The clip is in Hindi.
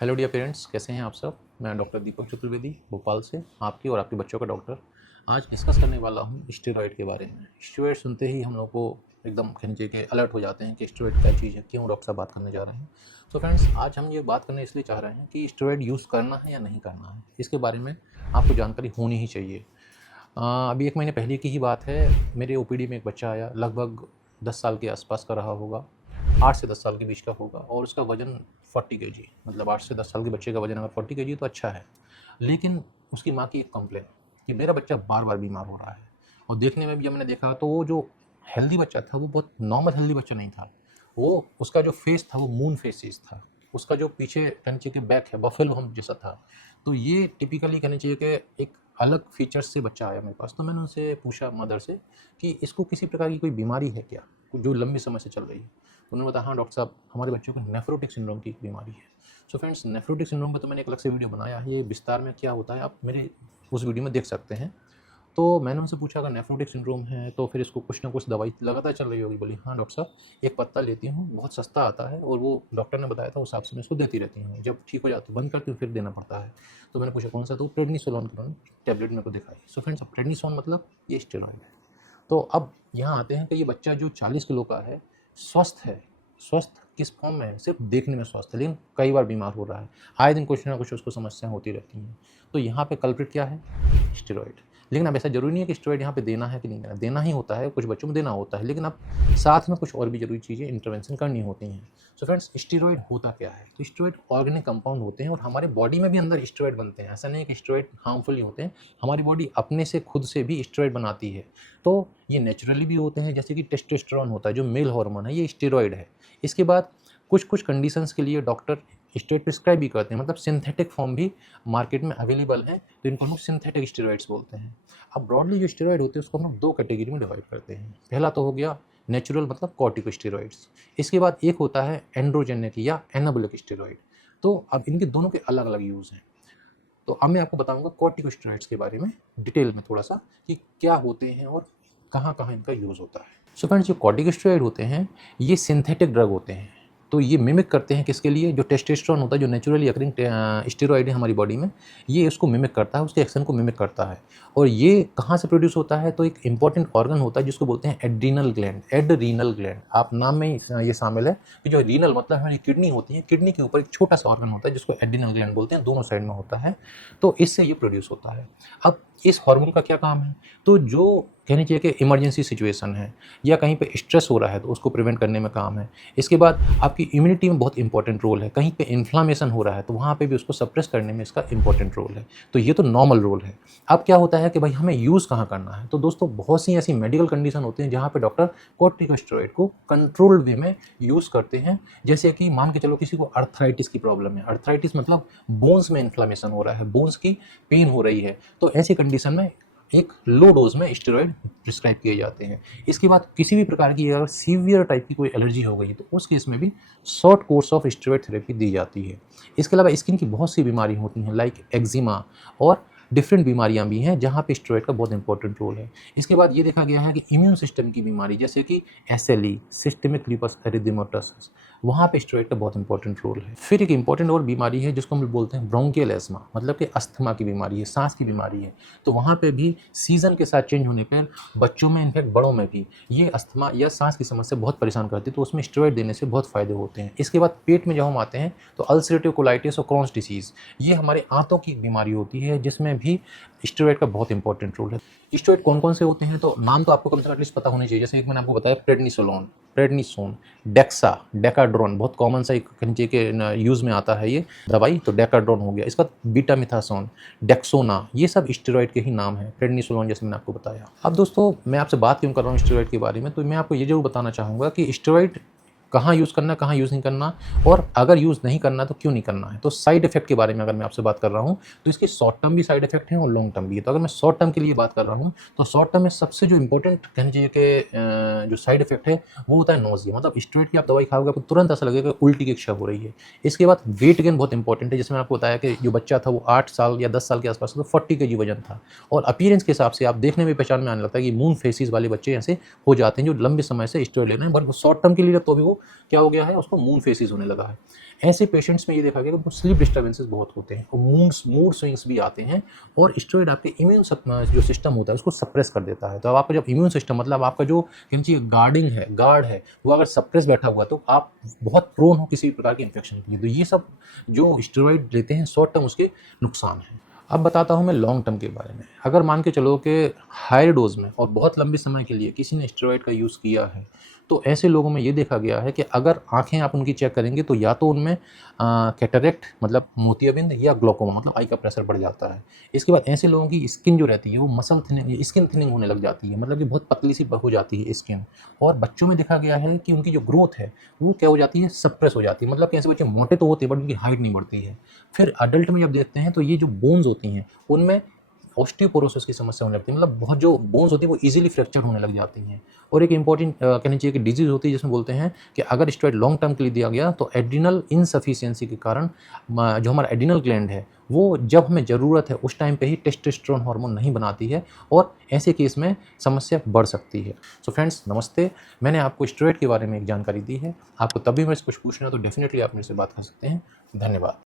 हेलो डियर पेरेंट्स, कैसे हैं आप सब। मैं डॉक्टर दीपक चतुर्वेदी भोपाल से आपके और आपके बच्चों का डॉक्टर। आज डिस्कस करने वाला हूं स्टेरॉइड के बारे में। स्टेरॉइड सुनते ही हम लोग को एकदम कहना चाहिए कि अलर्ट हो जाते हैं कि स्टेरॉइड क्या चीज़ है, क्यों डॉक्टर साहब बात करने जा रहे हैं। तो फ्रेंड्स, आज हम ये बात करने इसलिए चाह रहे हैं कि स्टेरॉइड यूज़ करना है या नहीं करना है, इसके बारे में आपको जानकारी होनी ही चाहिए। अभी 1 महीने पहले की ही बात है, मेरे ओपीडी में एक बच्चा आया, लगभग 10 साल के आसपास का रहा होगा, 8 से 10 साल के बीच का होगा, और उसका वज़न 40 केजी। मतलब 8 से 10 साल के बच्चे का वज़न अगर 40 केजी तो अच्छा है। लेकिन उसकी माँ की एक कंप्लेन कि मेरा बच्चा बार-बार बीमार हो रहा है। और देखने में भी जब मैंने देखा तो वो जो हेल्दी बच्चा था वो बहुत नॉर्मल हेल्दी बच्चा नहीं था। वो उसका जो फेस था वो मून फेसेस था। उसका जो पीछे कहना चाहिए कि बैक है बफेलो हम जैसा था। तो ये टिपिकली कहना चाहिए कि एक अलग फीचर्स से बच्चा आया मेरे पास। तो मैंने उनसे पूछा मदर से कि इसको किसी प्रकार की कोई बीमारी है क्या, जो लंबे समय से चल रही है। उन्होंने बताया हाँ डॉक्टर साहब, हमारे बच्चों को नेफ्रोटिक सिंड्रोम की बीमारी है। सो फ्रेंड्स, नेफ्रोटिक सिंड्रोम पर तो मैंने एक अलग से वीडियो बनाया है, ये विस्तार में क्या होता है आप मेरे उस वीडियो में देख सकते हैं। तो मैंने उनसे पूछा अगर नेफ्रोटिक सिंड्रोम है तो फिर इसको कुछ ना कुछ दवाई लगातार चल रही होगी। बोली हाँ डॉक्टर साहब, एक पत्ता लेती हूँ, बहुत सस्ता आता है, और वो डॉक्टर ने बताया था उस हिसाब से मैं इसको देती रहती हूँ। जब ठीक हो जाती बंद करती हूँ फिर देना पड़ता है। तो मैंने पूछा कौन सा, तो प्रेडनिसोलोन की टैबलेट मेरे को दिखाई। सो फ्रेंड्स, प्रेडनिसोन मतलब ये स्टेरॉइड है। तो अब यहाँ आते हैं कि ये बच्चा जो 40 किलो का है, स्वस्थ है। स्वस्थ किस फॉर्म में है, सिर्फ देखने में स्वस्थ है, लेकिन कई बार बीमार हो रहा है। आए दिन कुछ ना कुछ उसको समस्याएं होती रहती हैं। तो यहाँ पे कल्प्रिट क्या है, स्टेरॉइड। लेकिन अब ऐसा जरूरी नहीं है कि स्टेरॉइड यहाँ पे देना है कि नहीं देना, देना ही होता है, कुछ बच्चों में देना होता है, लेकिन अब साथ में कुछ और भी जरूरी चीज़ें इंटरवेंशन करनी होती हैं। सो फ्रेंड्स, स्टेरॉइड होता क्या है, तो स्टेरॉइड ऑर्गेनिक कंपाउंड होते हैं और हमारे बॉडी में भी अंदर स्टेरॉइड बनते हैं। ऐसा नहीं है कि स्टेरॉइड हार्मफुल ही होते हैं, हमारी बॉडी अपने से खुद से भी स्टेरॉइड बनाती है। तो ये नेचुरली भी होते हैं, जैसे कि टेस्टोस्टेरोन होता है जो मेल हार्मोन है, ये स्टेरॉइड है। इसके बाद कुछ कुछ कंडीशंस के लिए डॉक्टर स्टेरॉइड प्रिस्क्राइब भी करते हैं, मतलब सिंथेटिक फॉर्म भी मार्केट में अवेलेबल हैं, तो इनको हम सिंथेटिक स्टेरॉइड्स बोलते हैं। अब ब्रॉडली जो स्टेरॉइड होते हैं उसको हम लोग 2 कैटेगरी में डिवाइड करते हैं। पहला तो हो गया नेचुरल, मतलब कॉर्टिकोस्टेरॉइड्स। इसके बाद एक होता है एंड्रोजेनिक या एनाबॉलिक स्टेरॉइड। तो अब इनके दोनों के अलग अलग यूज़ हैं। तो अब मैं आपको बताऊंगा कॉर्टिकोस्टेरॉइड्स के बारे में डिटेल में थोड़ा सा, कि क्या होते हैं और कहाँ कहाँ इनका यूज़ होता है। सो फ्रेंड्स, जो कॉर्टिकोस्टेरॉइड होते हैं ये सिंथेटिक ड्रग होते हैं। तो ये मिमिक करते हैं किसके लिए, जो टेस्टोस्टेरोन होता है, जो नेचुरली अकरिंग स्टेरॉइड है हमारी बॉडी में, ये उसको मिमिक करता है, उसके एक्शन को मिमिक करता है। और ये कहाँ से प्रोड्यूस होता है, तो एक इंपॉर्टेंट ऑर्गन होता है जिसको बोलते हैं एड्रीनल ग्लैंड। एड्रीनल ग्लैंड, आप नाम में ही ये शामिल है कि जो रीनल मतलब हमारी किडनी होती है, किडनी के ऊपर एक छोटा सा ऑर्गन होता है जिसको एड्रीनल ग्लैंड बोलते हैं, दोनों साइड में होता है। तो इससे ये प्रोड्यूस होता है। अब इस हार्मोन का क्या काम है, तो जो कहनी चाहिए कि इमरजेंसी सिचुएशन है या कहीं पे स्ट्रेस हो रहा है तो उसको प्रिवेंट करने में काम है। इसके बाद आपकी इम्यूनिटी में बहुत इंपॉर्टेंट रोल है, कहीं पे इन्फ्लामेशन हो रहा है तो वहाँ पे भी उसको सप्रेस करने में इसका इंपॉर्टेंट रोल है। तो ये तो नॉर्मल रोल है। अब क्या होता है कि भाई हमें यूज़ कहाँ करना है, तो दोस्तों बहुत सी ऐसी मेडिकल कंडीशन होती हैं जहाँ पे डॉक्टर कॉर्टिकोस्टेरॉइड को कंट्रोल्ड वे में यूज़ करते हैं। जैसे कि मान के चलो किसी को अर्थराइटिस की प्रॉब्लम है, अर्थराइटिस मतलब बोन्स में इन्फ्लामेशन हो रहा है, बोन्स की पेन हो रही है, तो ऐसी कंडीशन में एक लो डोज में स्टेरॉइड प्रिस्क्राइब किए जाते हैं। इसके बाद किसी भी प्रकार की अगर सीवियर टाइप की कोई एलर्जी हो गई तो उस केस में भी short course of steroid therapy दी जाती है। इसके अलावा स्किन की बहुत सी बीमारी होती हैं, लाइक एक्जिमा और डिफरेंट बीमारियां भी हैं जहाँ पे स्टेरॉइड का बहुत इंपॉर्टेंट रोल है। इसके बाद ये देखा गया है कि इम्यून सिस्टम की बीमारी जैसे कि SLE, सिस्टेमिक लूपस एरिथेमेटोसस, वहाँ पे स्टेरॉइड का बहुत इंपॉर्टेंट रोल है। फिर एक इंपॉर्टेंट और बीमारी है जिसको हम बोलते हैं ब्रोंकियल एस्मा, मतलब कि अस्थमा की बीमारी है, सांस की बीमारी है। तो वहाँ पे भी सीजन के साथ चेंज होने पर बच्चों में, इनफैक्ट बड़ों में भी ये अस्थमा या सांस की समस्या बहुत परेशान करती है, तो उसमें स्टेरॉइड देने से बहुत फायदे होते हैं। इसके बाद पेट में जब हम आते हैं तो अल्सरेटिव कोलाइटिस और क्रॉन्स डिसीज़, ये हमारे आंतों की बीमारी होती है जिसमें भी स्टेरॉइड का बहुत इंपॉर्टेंट रोल है। स्टेरॉइड कौन कौन से होते हैं, तो नाम तो आपको कम से कम एटलीस्ट पता होने चाहिए। जैसे एक मैंने आपको बताया प्रेडनिसोलोन, प्रेडनिसोन, डेक्सा, डेकाड्रोन, बहुत कॉमन सा एक कहने के यूज़ में आता है ये दवाई, तो डेकाड्रोन हो गया। इसका बीटामिथासोन, डेक्सोना, ये सब स्टेरॉइड के ही नाम है। प्रेडनिसोलोन जैसे मैंने आपको बताया। अब दोस्तों मैं आपसे बात क्यों कर रहा हूँ स्टेरॉइड के बारे में, तो मैं आपको ये जरूर बताना चाहूँगा कि स्टेरॉइड कहाँ यूज़ करना है, कहाँ यूज़ नहीं करना, और अगर यूज़ नहीं करना तो क्यों नहीं करना है। तो साइड इफेक्ट के बारे में अगर मैं आपसे बात कर रहा हूँ तो इसके शॉर्ट टर्म भी साइड इफेक्ट हैं और लॉन्ग टर्म भी है। तो अगर मैं शॉर्ट टर्म के लिए बात कर रहा हूँ तो शॉर्ट टर्म में सबसे जो इंपॉर्टेंट कहना चाहिए कि जो साइड इफेक्ट है वो होता है नोजिया, मतलब स्टेरॉइड की आप दवाई खाओगे आपको तुरंत ऐसा लगेगा उल्टी की इच्छा हो रही है। इसके बाद वेट गेन बहुत इंपॉर्टेंट है, जैसे मैंने आपको बताया कि जो बच्चा था वो 8 साल या 10 साल के आसपास था, तो 40 kg वजन था, और अपीयरेंस के हिसाब से आप देखने में पहचान में आने लगता है कि मून फेसिस वाले बच्चे ऐसे हो जाते हैं जो लंबे समय से स्टेरॉइड ले रहे हैं, बट शॉर्ट टर्म के लिए तो भी वो क्या हो गया है, उसको मून फेसिस होने लगा है। ऐसे पेशेंट्स में ये देखा गया कि उनको स्लीप डिस्टर्बेंसेस बहुत होते हैं और मूड स्विंग्स भी आते हैं, और स्टेरॉइड आपके इम्यून जो सिस्टम होता है उसको सप्रेस कर देता है। तो अब आपका जब इम्यून सिस्टम, मतलब आपका जो गार्ड है, वो अगर सप्रेस बैठा हुआ तो आप बहुत प्रोन हो किसी प्रकार के इन्फेक्शन के लिए। तो ये सब जो स्टेरॉइड लेते हैं शॉर्ट टर्म, उसके नुकसान हैं। अब बताता हूँ मैं लॉन्ग टर्म के बारे में। अगर मान के चलो कि हाई डोज में और बहुत लंबे समय के लिए किसी ने स्टेरॉइड का यूज़ किया है, तो ऐसे लोगों में ये देखा गया है कि अगर आँखें आप उनकी चेक करेंगे तो या तो उनमें कैटरेक्ट मतलब मोतियाबिंद, या ग्लोकोमा मतलब आई का प्रेशर बढ़ जाता है। इसके बाद ऐसे लोगों की स्किन जो रहती है वो मसल थिनिंग, स्किन थिनिंग होने लग जाती है, मतलब कि बहुत पतली सी हो जाती है स्किन। और बच्चों में देखा गया है कि उनकी जो ग्रोथ है वो क्या हो जाती है, सप्रेस हो जाती है, मतलब कि ऐसे बच्चे मोटे तो होते हैं बट उनकी हाइट नहीं बढ़ती है। फिर अडल्ट में जब देखते हैं तो ये जो बोन्स होती हैं उनमें ऑस्टियोपोरोसिस की समस्या होने लगती है, मतलब बहुत जो बोन्स होती है वो इजीली फ्रैक्चर होने लग जाती हैं। और एक इंपॉर्टेंट कहनी चाहिए कि डिजीज़ होती है जिसमें बोलते हैं कि अगर स्टेरॉइड लॉन्ग टर्म के लिए दिया गया तो एड्रिनल इनसफिशिएंसी के कारण जो हमारा एड्रिनल ग्लैंड है वो जब हमें ज़रूरत है उस टाइम पे ही टेस्टोस्टेरोन हार्मोन नहीं बनाती है, और ऐसे केस में समस्या बढ़ सकती है। सो फ्रेंड्स नमस्ते, मैंने आपको स्टेरॉइड के बारे में एक जानकारी दी है। आपको तभी मेरे से कुछ पूछना है तो डेफिनेटली आप मेरे से बात कर सकते हैं। धन्यवाद।